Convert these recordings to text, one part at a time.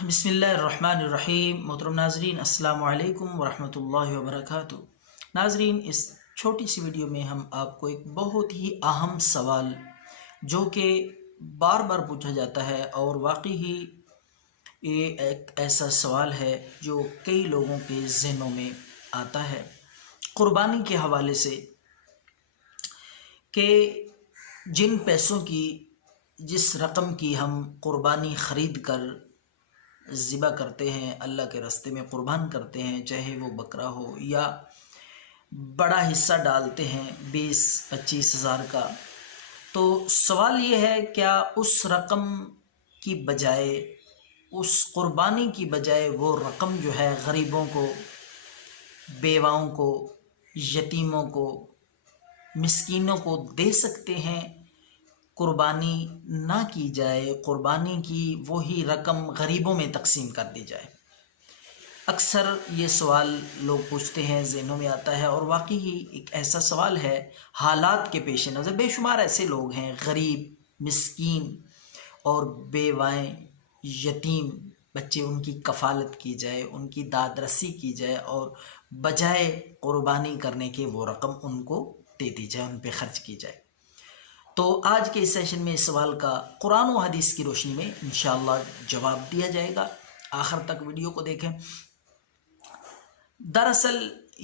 بسم اللہ الرحمن الرحیم۔ محترم ناظرین، السلام علیکم ورحمۃ اللہ وبرکاتہ۔ ناظرین، اس چھوٹی سی ویڈیو میں ہم آپ کو ایک بہت ہی اہم سوال جو کہ بار بار پوچھا جاتا ہے اور واقعی ہی یہ ایک ایسا سوال ہے جو کئی لوگوں کے ذہنوں میں آتا ہے قربانی کے حوالے سے، کہ جن پیسوں کی، جس رقم کی ہم قربانی خرید کر ذبح کرتے ہیں، اللہ کے راستے میں قربان کرتے ہیں، چاہے وہ بکرا ہو یا بڑا حصہ ڈالتے ہیں 20-25 ہزار کا، تو سوال یہ ہے کیا اس رقم کی بجائے، اس قربانی کی بجائے وہ رقم جو ہے غریبوں کو، بیواؤں کو، یتیموں کو، مسکینوں کو دے سکتے ہیں؟ قربانی نہ کی جائے، قربانی کی وہی رقم غریبوں میں تقسیم کر دی جائے؟ اکثر یہ سوال لوگ پوچھتے ہیں، ذہنوں میں آتا ہے، اور واقعی ہی ایک ایسا سوال ہے۔ حالات کے پیش نظر بے شمار ایسے لوگ ہیں، غریب، مسکین اور بیوائیں، یتیم بچے، ان کی کفالت کی جائے، ان کی داد رسی کی جائے، اور بجائے قربانی کرنے کے وہ رقم ان کو دے دی جائے، ان پہ خرچ کی جائے۔ تو آج کے اس سیشن میں اس سوال کا قرآن و حدیث کی روشنی میں انشاءاللہ جواب دیا جائے گا۔ آخر تک ویڈیو کو دیکھیں۔ دراصل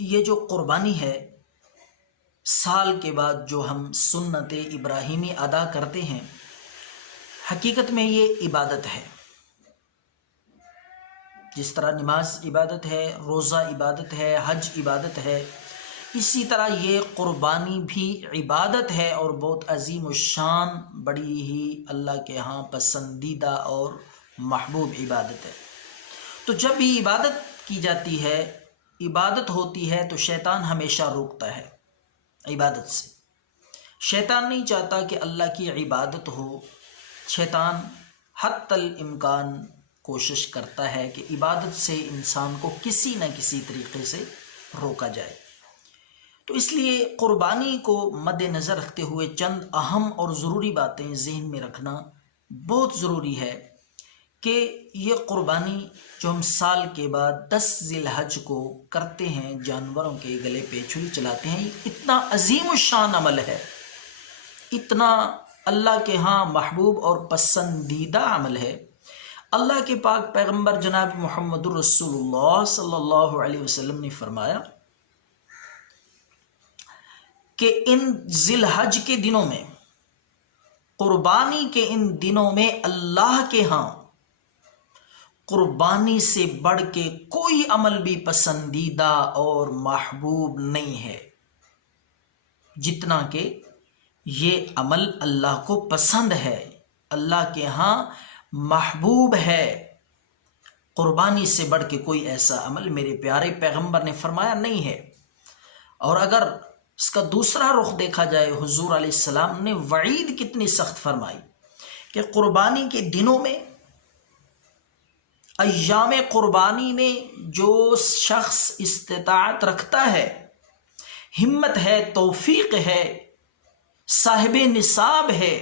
یہ جو قربانی ہے، سال کے بعد جو ہم سنت ابراہیمی ادا کرتے ہیں، حقیقت میں یہ عبادت ہے۔ جس طرح نماز عبادت ہے، روزہ عبادت ہے، حج عبادت ہے، اسی طرح یہ قربانی بھی عبادت ہے، اور بہت عظیم الشان، بڑی ہی اللہ کے ہاں پسندیدہ اور محبوب عبادت ہے۔ تو جب بھی عبادت کی جاتی ہے، عبادت ہوتی ہے، تو شیطان ہمیشہ روکتا ہے عبادت سے۔ شیطان نہیں چاہتا کہ اللہ کی عبادت ہو۔ شیطان حتی الامکان کوشش کرتا ہے کہ عبادت سے انسان کو کسی نہ کسی طریقے سے روکا جائے۔ تو اس لیے قربانی کو مد نظر رکھتے ہوئے چند اہم اور ضروری باتیں ذہن میں رکھنا بہت ضروری ہے، کہ یہ قربانی جو ہم سال کے بعد 10 ذی الحج کو کرتے ہیں، جانوروں کے گلے پہ چھری چلاتے ہیں، یہ اتنا عظیم الشان عمل ہے، اتنا اللہ کے ہاں محبوب اور پسندیدہ عمل ہے۔ اللہ کے پاک پیغمبر جناب محمد الرسول اللہ صلی اللہ علیہ وسلم نے فرمایا کہ ان ذی الحج کے دنوں میں، قربانی کے ان دنوں میں اللہ کے ہاں قربانی سے بڑھ کے کوئی عمل بھی پسندیدہ اور محبوب نہیں ہے، جتنا کہ یہ عمل اللہ کو پسند ہے، اللہ کے ہاں محبوب ہے۔ قربانی سے بڑھ کے کوئی ایسا عمل میرے پیارے پیغمبر نے فرمایا نہیں ہے۔ اور اگر اس کا دوسرا رخ دیکھا جائے، حضور علیہ السلام نے وعید کتنی سخت فرمائی کہ قربانی کے دنوں میں، ایام قربانی میں جو شخص استطاعت رکھتا ہے، ہمت ہے، توفیق ہے، صاحب نصاب ہے،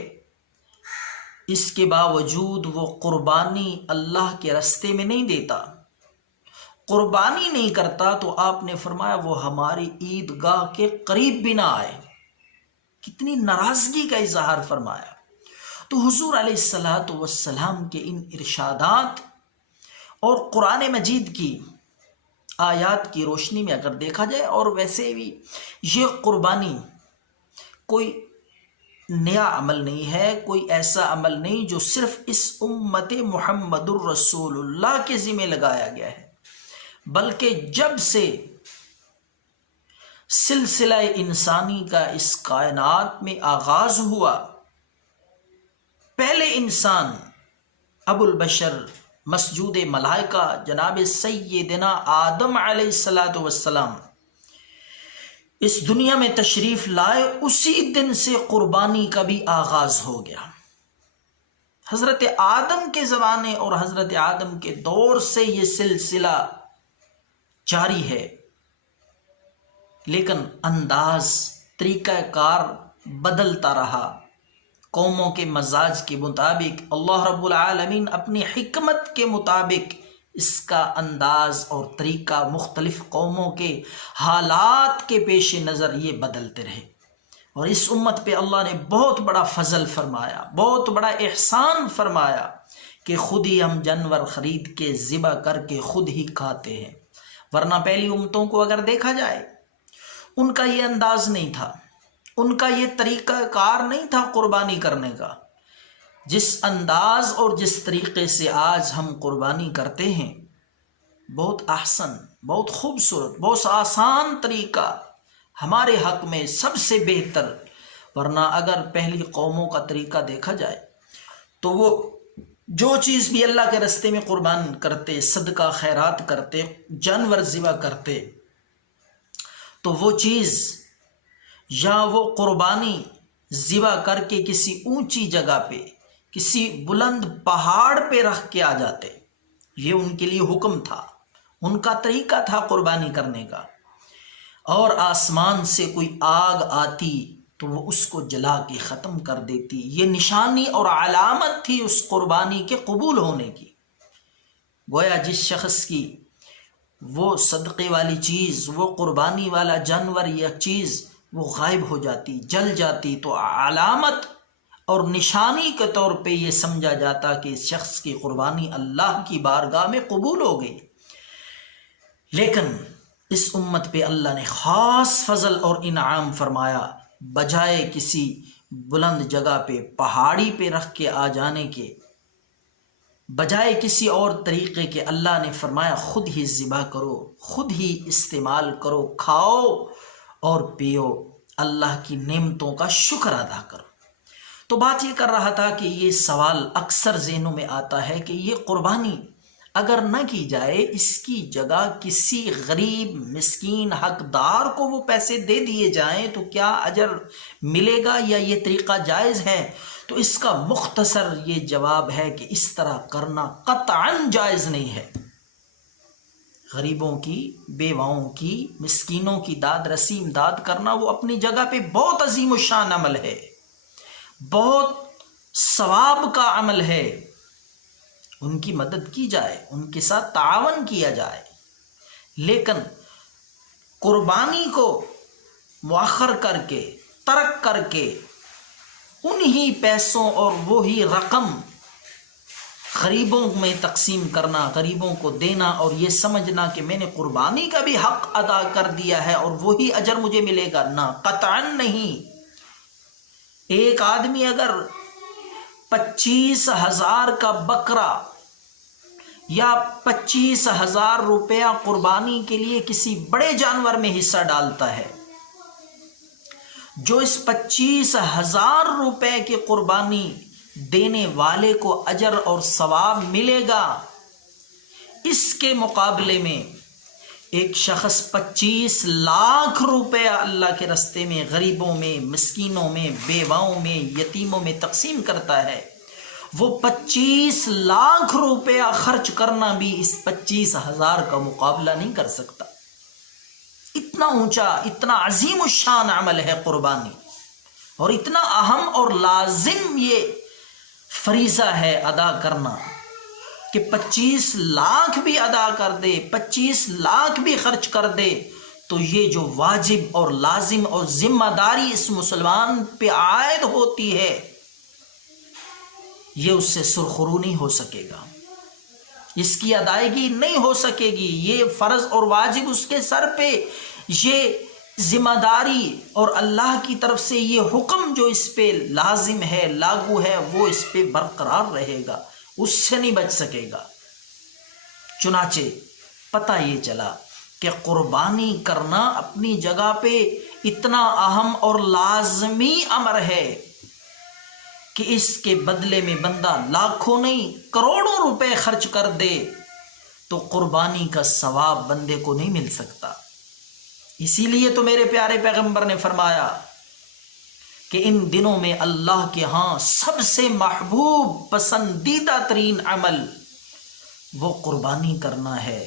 اس کے باوجود وہ قربانی اللہ کے راستے میں نہیں دیتا، قربانی نہیں کرتا، تو آپ نے فرمایا وہ ہماری عیدگاہ کے قریب بھی نہ آئے۔ کتنی ناراضگی کا اظہار فرمایا۔ تو حضور علیہ السلام کے ان ارشادات اور قرآن مجید کی آیات کی روشنی میں اگر دیکھا جائے، اور ویسے بھی یہ قربانی کوئی نیا عمل نہیں ہے، کوئی ایسا عمل نہیں جو صرف اس امت محمد الرسول اللہ کے ذمہ لگایا گیا ہے، بلکہ جب سے سلسلہ انسانی کا اس کائنات میں آغاز ہوا، پہلے انسان ابو البشر مسجود ملائکہ جناب سیدنا آدم علیہ السلام اس دنیا میں تشریف لائے، اسی دن سے قربانی کا بھی آغاز ہو گیا۔ حضرت آدم کے زمانے اور حضرت آدم کے دور سے یہ سلسلہ جاری ہے، لیکن انداز، طریقہ کار بدلتا رہا، قوموں کے مزاج کے مطابق اللہ رب العالمین اپنی حکمت کے مطابق اس کا انداز اور طریقہ مختلف قوموں کے حالات کے پیش نظر یہ بدلتے رہے، اور اس امت پہ اللہ نے بہت بڑا فضل فرمایا، بہت بڑا احسان فرمایا کہ خود ہی ہم جانور خرید کے ذبح کر کے خود ہی کھاتے ہیں، ورنہ پہلی امتوں کو اگر دیکھا جائے ان کا یہ انداز نہیں تھا، ان کا یہ طریقہ کار نہیں تھا قربانی کرنے کا۔ جس انداز اور جس طریقے سے آج ہم قربانی کرتے ہیں، بہت احسن، بہت خوبصورت، بہت آسان طریقہ، ہمارے حق میں سب سے بہتر۔ ورنہ اگر پہلی قوموں کا طریقہ دیکھا جائے تو وہ جو چیز بھی اللہ کے راستے میں قربان کرتے، صدقہ خیرات کرتے، جانور ذبح کرتے، تو وہ چیز یا وہ قربانی ذبح کر کے کسی اونچی جگہ پہ، کسی بلند پہاڑ پہ رکھ کے آ جاتے۔ یہ ان کے لیے حکم تھا، ان کا طریقہ تھا قربانی کرنے کا۔ اور آسمان سے کوئی آگ آتی تو وہ اس کو جلا کے ختم کر دیتی۔ یہ نشانی اور علامت تھی اس قربانی کے قبول ہونے کی۔ گویا جس شخص کی وہ صدقے والی چیز، وہ قربانی والا جانور یا چیز وہ غائب ہو جاتی، جل جاتی، تو علامت اور نشانی کے طور پہ یہ سمجھا جاتا کہ اس شخص کی قربانی اللہ کی بارگاہ میں قبول ہو گئی۔ لیکن اس امت پہ اللہ نے خاص فضل اور انعام فرمایا، بجائے کسی بلند جگہ پہ، پہاڑی پہ رکھ کے آ جانے کے، بجائے کسی اور طریقے کے، اللہ نے فرمایا خود ہی ذبح کرو، خود ہی استعمال کرو، کھاؤ اور پیو، اللہ کی نعمتوں کا شکر ادا کرو۔ تو بات یہ کر رہا تھا کہ یہ سوال اکثر ذہنوں میں آتا ہے کہ یہ قربانی اگر نہ کی جائے، اس کی جگہ کسی غریب مسکین حقدار کو وہ پیسے دے دیے جائیں تو کیا اجر ملے گا، یا یہ طریقہ جائز ہے؟ تو اس کا مختصر یہ جواب ہے کہ اس طرح کرنا قطعاً جائز نہیں ہے۔ غریبوں کی، بیواؤں کی، مسکینوں کی داد رسی امداد کرنا وہ اپنی جگہ پہ بہت عظیم الشان عمل ہے، بہت ثواب کا عمل ہے۔ ان کی مدد کی جائے، ان کے ساتھ تعاون کیا جائے، لیکن قربانی کو مؤخر کر کے، ترک کر کے، انہی پیسوں اور وہی رقم غریبوں میں تقسیم کرنا، غریبوں کو دینا اور یہ سمجھنا کہ میں نے قربانی کا بھی حق ادا کر دیا ہے اور وہی اجر مجھے ملے گا، نہ، قطعاً نہیں۔ ایک آدمی اگر 25,000 کا بکرا یا 25,000 روپیہ قربانی کے لیے کسی بڑے جانور میں حصہ ڈالتا ہے، جو اس 25,000 روپے کی قربانی دینے والے کو اجر اور ثواب ملے گا، اس کے مقابلے میں ایک شخص 25 لاکھ روپے اللہ کے راستے میں غریبوں میں، مسکینوں میں، بیواؤں میں، یتیموں میں تقسیم کرتا ہے، وہ 25 لاکھ روپیہ خرچ کرنا بھی اس 25,000 کا مقابلہ نہیں کر سکتا۔ اتنا اونچا، اتنا عظیم الشان عمل ہے قربانی، اور اتنا اہم اور لازم یہ فریضہ ہے ادا کرنا کہ 25 لاکھ بھی ادا کر دے، 25 لاکھ بھی خرچ کر دے، تو یہ جو واجب اور لازم اور ذمہ داری اس مسلمان پہ عائد ہوتی ہے، یہ اس سے سرخرو نہیں ہو سکے گا، اس کی ادائیگی نہیں ہو سکے گی۔ یہ فرض اور واجب اس کے سر پہ، یہ ذمہ داری اور اللہ کی طرف سے یہ حکم جو اس پہ لازم ہے، لاگو ہے، وہ اس پہ برقرار رہے گا، اس سے نہیں بچ سکے گا۔ چنانچہ پتہ یہ چلا کہ قربانی کرنا اپنی جگہ پہ اتنا اہم اور لازمی امر ہے کہ اس کے بدلے میں بندہ لاکھوں نہیں کروڑوں روپے خرچ کر دے تو قربانی کا ثواب بندے کو نہیں مل سکتا۔ اسی لیے تو میرے پیارے پیغمبر نے فرمایا کہ ان دنوں میں اللہ کے ہاں سب سے محبوب، پسندیدہ ترین عمل وہ قربانی کرنا ہے۔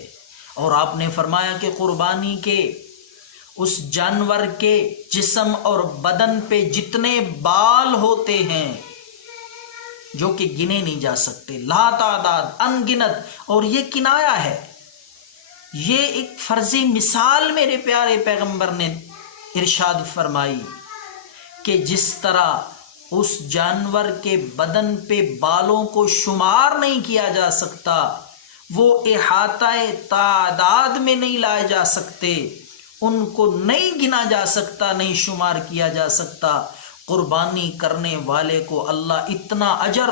اور آپ نے فرمایا کہ قربانی کے اس جانور کے جسم اور بدن پہ جتنے بال ہوتے ہیں، جو کہ گنے نہیں جا سکتے، لا تعداد، ان گنت۔ اور یہ کنایا ہے، یہ ایک فرضی مثال میرے پیارے پیغمبر نے ارشاد فرمائی کہ جس طرح اس جانور کے بدن پہ بالوں کو شمار نہیں کیا جا سکتا، وہ احاطہ تعداد میں نہیں لائے جا سکتے، ان کو نہیں گنا جا سکتا، نہیں شمار کیا جا سکتا، قربانی کرنے والے کو اللہ اتنا اجر،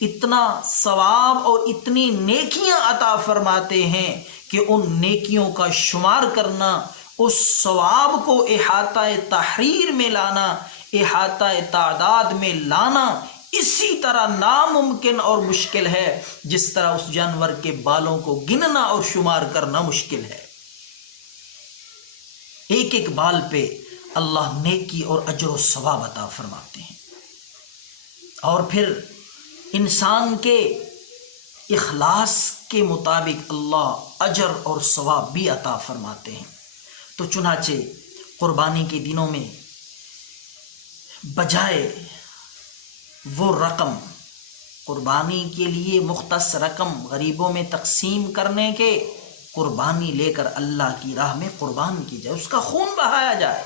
اتنا ثواب اور اتنی نیکیاں عطا فرماتے ہیں کہ ان نیکیوں کا شمار کرنا، اس ثواب کو احاطہ تحریر میں لانا، احاطہ تعداد میں لانا اسی طرح ناممکن اور مشکل ہے جس طرح اس جانور کے بالوں کو گننا اور شمار کرنا مشکل ہے۔ ایک ایک بال پہ اللہ نیکی اور اجر و ثواب عطا فرماتے ہیں، اور پھر انسان کے اخلاص کے مطابق اللہ اجر اور ثواب بھی عطا فرماتے ہیں۔ تو چنانچہ قربانی کے دنوں میں بجائے وہ رقم، قربانی کے لیے مختص رقم غریبوں میں تقسیم کرنے کے، قربانی لے کر اللہ کی راہ میں قربان کی جائے، اس کا خون بہایا جائے،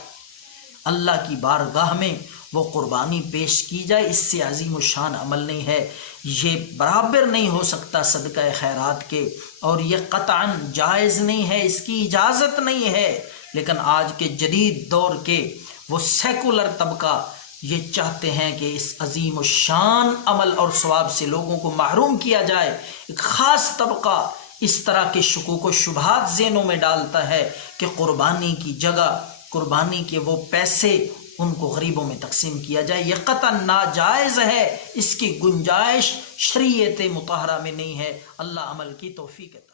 اللہ کی بارگاہ میں وہ قربانی پیش کی جائے۔ اس سے عظیم الشان عمل نہیں ہے، یہ برابر نہیں ہو سکتا صدقہ خیرات کے، اور یہ قطعاً جائز نہیں ہے، اس کی اجازت نہیں ہے۔ لیکن آج کے جدید دور کے وہ سیکولر طبقہ یہ چاہتے ہیں کہ اس عظیم الشان عمل اور ثواب سے لوگوں کو محروم کیا جائے۔ ایک خاص طبقہ اس طرح کے شکوک و شبہات ذہنوں میں ڈالتا ہے کہ قربانی کی جگہ قربانی کے وہ پیسے ان کو غریبوں میں تقسیم کیا جائے، یہ قطعاً ناجائز ہے، اس کی گنجائش شریعت مطہرہ میں نہیں ہے۔ اللہ عمل کی توفیق عطا